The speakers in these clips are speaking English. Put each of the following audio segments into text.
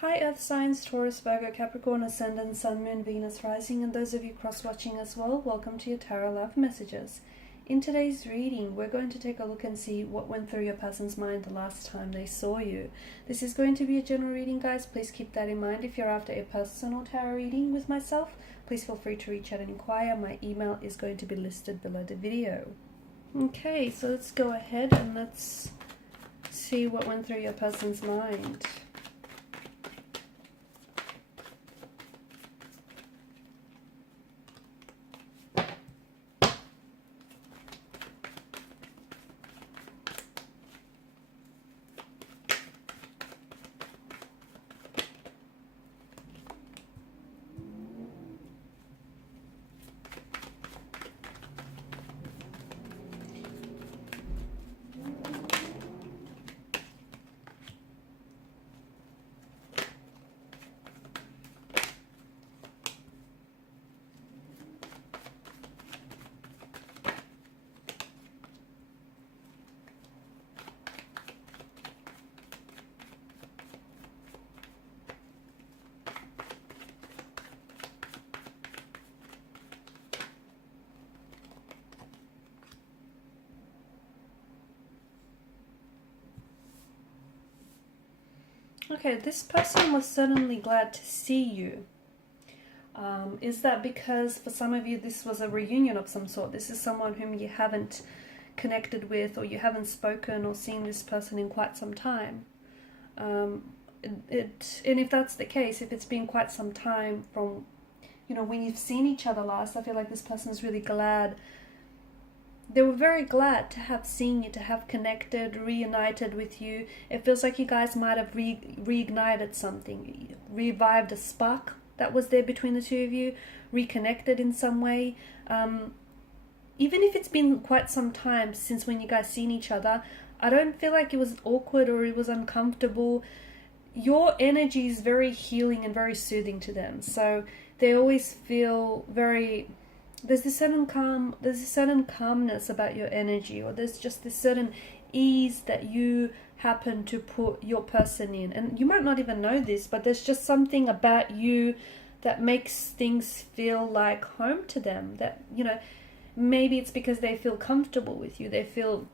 Hi Earth signs, Taurus, Virgo, Capricorn, Ascendant, Sun, Moon, Venus, Rising, and those of you cross-watching as well, welcome to your Tarot Love Messages. In today's reading, we're going to take a look and see what went through your person's mind the last time they saw you. This is going to be a general reading, guys. Please keep that in mind. If you're after a personal tarot reading with myself, please feel free to reach out and inquire. My email is going to be listed below the video. Okay, so let's go ahead and let's see what went through your person's mind. Okay, this person was certainly glad to see you. Is that because for some of you this was a reunion of some sort? This is someone whom you haven't connected with, or you haven't spoken or seen this person in quite some time. And if that's the case, if it's been quite some time from, when you've seen each other last, I feel like this person is really glad. They were very glad to have seen you, to have connected, reunited with you. It feels like you guys might have reignited something, revived a spark that was there between the two of you, reconnected in some way. Even if it's been quite some time since when you guys seen each other, I don't feel like it was awkward or it was uncomfortable. Your energy is very healing and very soothing to them. So they always feel very... There's this certain calmness about your energy, or there's just this certain ease that you happen to put your person in. And you might not even know this, but there's just something about you that makes things feel like home to them. That, maybe it's because they feel comfortable with you, they feel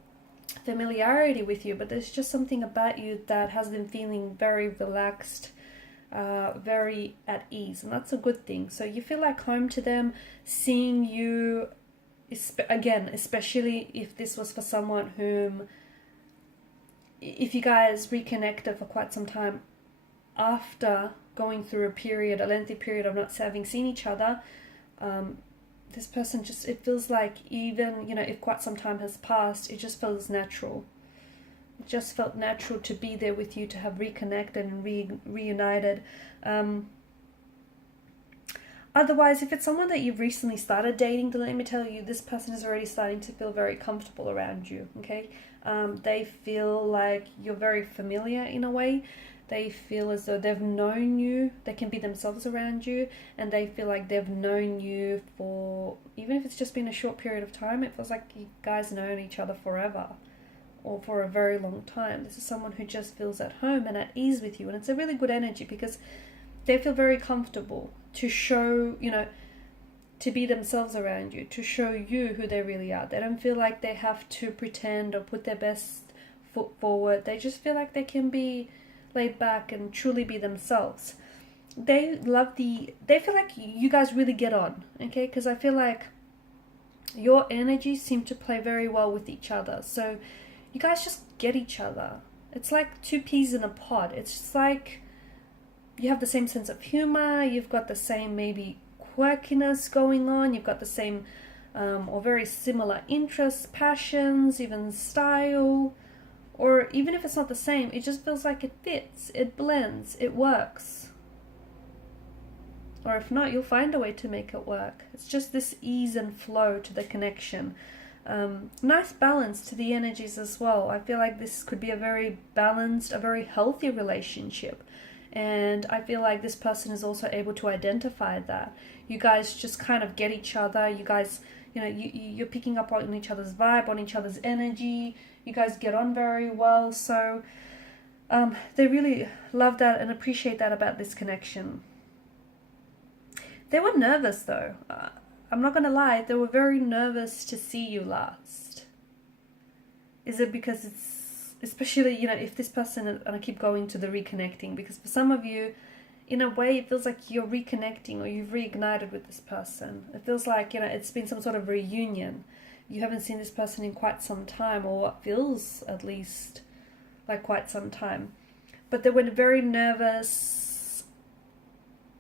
familiarity with you, but there's just something about you that has them feeling very relaxed, very at ease, and that's a good thing. So you feel like home to them. Seeing you, again, especially if this was for someone whom, if you guys reconnected for quite some time after going through a lengthy period of not having seen each other, this person just, it feels like even, if quite some time has passed, it just feels natural. It just felt natural to be there with you, to have reconnected and reunited. Otherwise, if it's someone that you've recently started dating, then let me tell you, this person is already starting to feel very comfortable around you, okay? They feel like you're very familiar in a way. They feel as though they've known you. They can be themselves around you, and they feel like they've known you for, even if it's just been a short period of time, it feels like you guys known each other forever, or for a very long time. This is someone who just feels at home and at ease with you, and it's a really good energy because they feel very comfortable to show, to be themselves around you, to show you who they really are. They don't feel like they have to pretend or put their best foot forward. They just feel like they can be laid back and truly be themselves. They feel like you guys really get on, okay? Because I feel like your energies seem to play very well with each other. So you guys just get each other. It's like two peas in a pod. It's just like you have the same sense of humor. You've got the same maybe quirkiness going on. You've got the same or very similar interests, passions, even style. Or even if it's not the same, it just feels like it fits, it blends, it works. Or if not, you'll find a way to make it work. It's just this ease and flow to the connection. Nice balance to the energies as well. I feel like this could be a very balanced, a very healthy relationship. And I feel like this person is also able to identify that. You guys just kind of get each other. You guys, you're picking up on each other's vibe, on each other's energy. You guys get on very well. So They really love that and appreciate that about this connection. They were nervous though. I'm not going to lie, they were very nervous to see you last. Is it because it's, especially, you know, if this person, and I keep going to the reconnecting, because for some of you, in a way, it feels like you're reconnecting or you've reignited with this person. It feels like, you know, it's been some sort of reunion. You haven't seen this person in quite some time, or what feels at least like quite some time. But they were very nervous.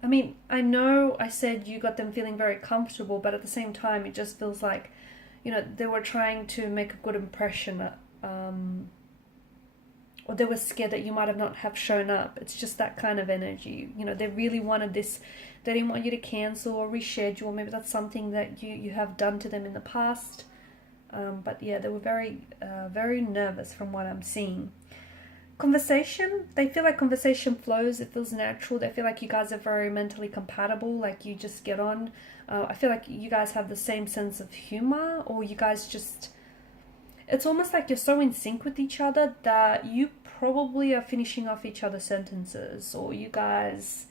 I mean, I know I said you got them feeling very comfortable, but at the same time, it just feels like, you know, they were trying to make a good impression, or they were scared that you might have not have shown up. It's just that kind of energy. You know, they really wanted this. They didn't want you to cancel or reschedule. Maybe that's something that you have done to them in the past. But yeah, they were very, very nervous from what I'm seeing. Conversation, they feel like conversation flows. It feels natural. They feel like you guys are very mentally compatible. Like you just get on. I feel like you guys have the same sense of humor, or you guys just... It's almost like you're so in sync with each other that you probably are finishing off each other's sentences, or you guys,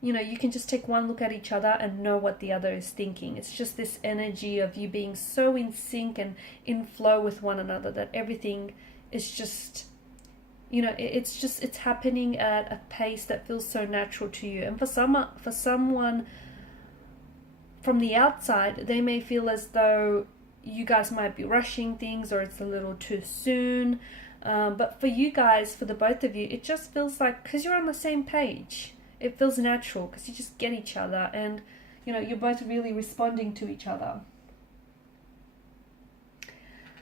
you know, you can just take one look at each other and know what the other is thinking. It's just this energy of you being so in sync and in flow with one another that everything is just, you know, it's happening at a pace that feels so natural to you. And for someone from the outside, they may feel as though you guys might be rushing things, or it's a little too soon. But for you guys, for the both of you, it just feels like, because you're on the same page, it feels natural because you just get each other, and, you know, you're both really responding to each other.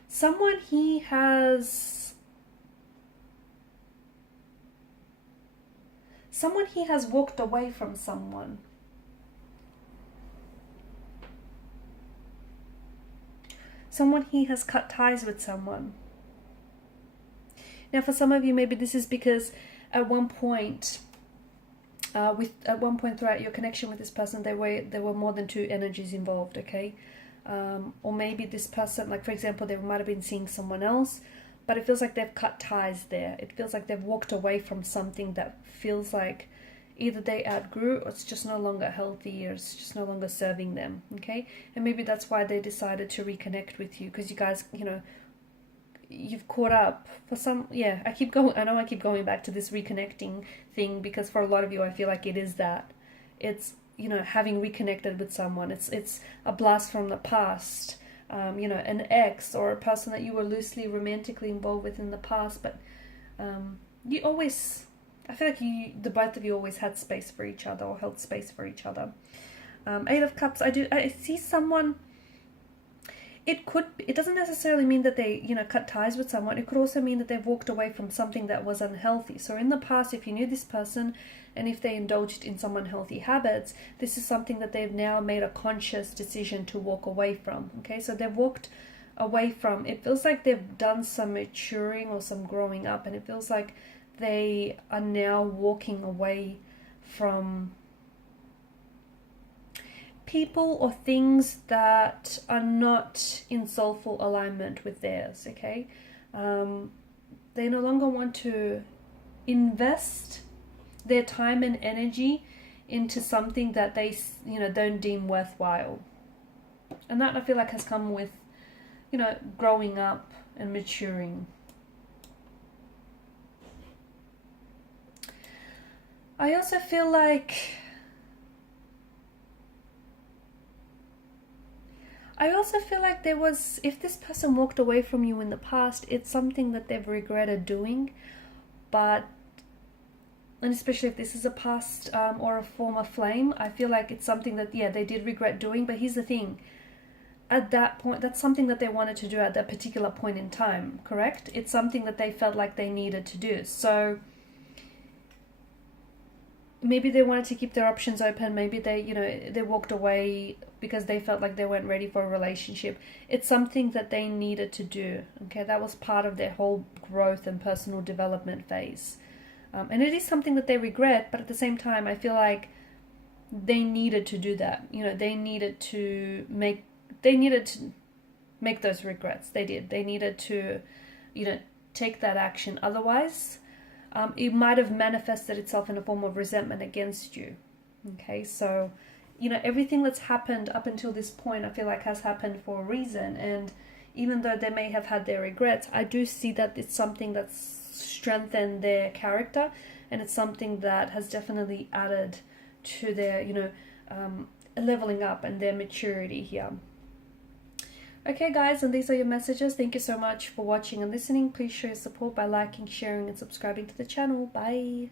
Someone has walked away from someone. Someone he has cut ties with someone. Now, for some of you, maybe this is because at one point throughout your connection with this person, there were more than two energies involved. Okay, or maybe this person, like for example, they might have been seeing someone else, but it feels like they've cut ties there. It feels like they've walked away from something that feels like either they outgrew, or it's just no longer healthy, or it's just no longer serving them. Okay, and maybe that's why they decided to reconnect with you, because you guys, you know, you've caught up for some. Yeah, I keep going back to this reconnecting thing, because for a lot of you, I feel like it is that. It's, you know, having reconnected with someone. It's a blast from the past. You know, an ex or a person that you were loosely romantically involved with in the past, but you always, I feel like the both of you always had space for each other, or held space for each other. Eight of Cups, I see someone, it doesn't necessarily mean that they, you know, cut ties with someone. It could also mean that they've walked away from something that was unhealthy. So in the past, if you knew this person, and if they indulged in some unhealthy habits, this is something that they've now made a conscious decision to walk away from. Okay, so they've walked away from, it feels like they've done some maturing or some growing up, and it feels like they are now walking away from people or things that are not in soulful alignment with theirs. Okay, they no longer want to invest their time and energy into something that they, you know, don't deem worthwhile, and that I feel like has come with, you know, growing up and maturing. I also feel like there was, if this person walked away from you in the past, it's something that they've regretted doing, and especially if this is a past or a former flame, I feel like it's something that, yeah, they did regret doing. But here's the thing, at that point, that's something that they wanted to do at that particular point in time, correct? It's something that they felt like they needed to do. So maybe they wanted to keep their options open. Maybe they, you know, they walked away because they felt like they weren't ready for a relationship. It's something that they needed to do. Okay, that was part of their whole growth and personal development phase. And it is something that they regret, but at the same time, I feel like they needed to do that. You know, they needed to make those regrets. They did. They needed to, you know, take that action. Otherwise, it might have manifested itself in a form of resentment against you. Okay, so, you know, everything that's happened up until this point, I feel like has happened for a reason. And even though they may have had their regrets, I do see that it's something that's strengthened their character, and it's something that has definitely added to their, you know, leveling up and their maturity here. Okay guys, and these are your messages. Thank you so much for watching and listening. Please show your support by liking, sharing and subscribing to the channel. Bye.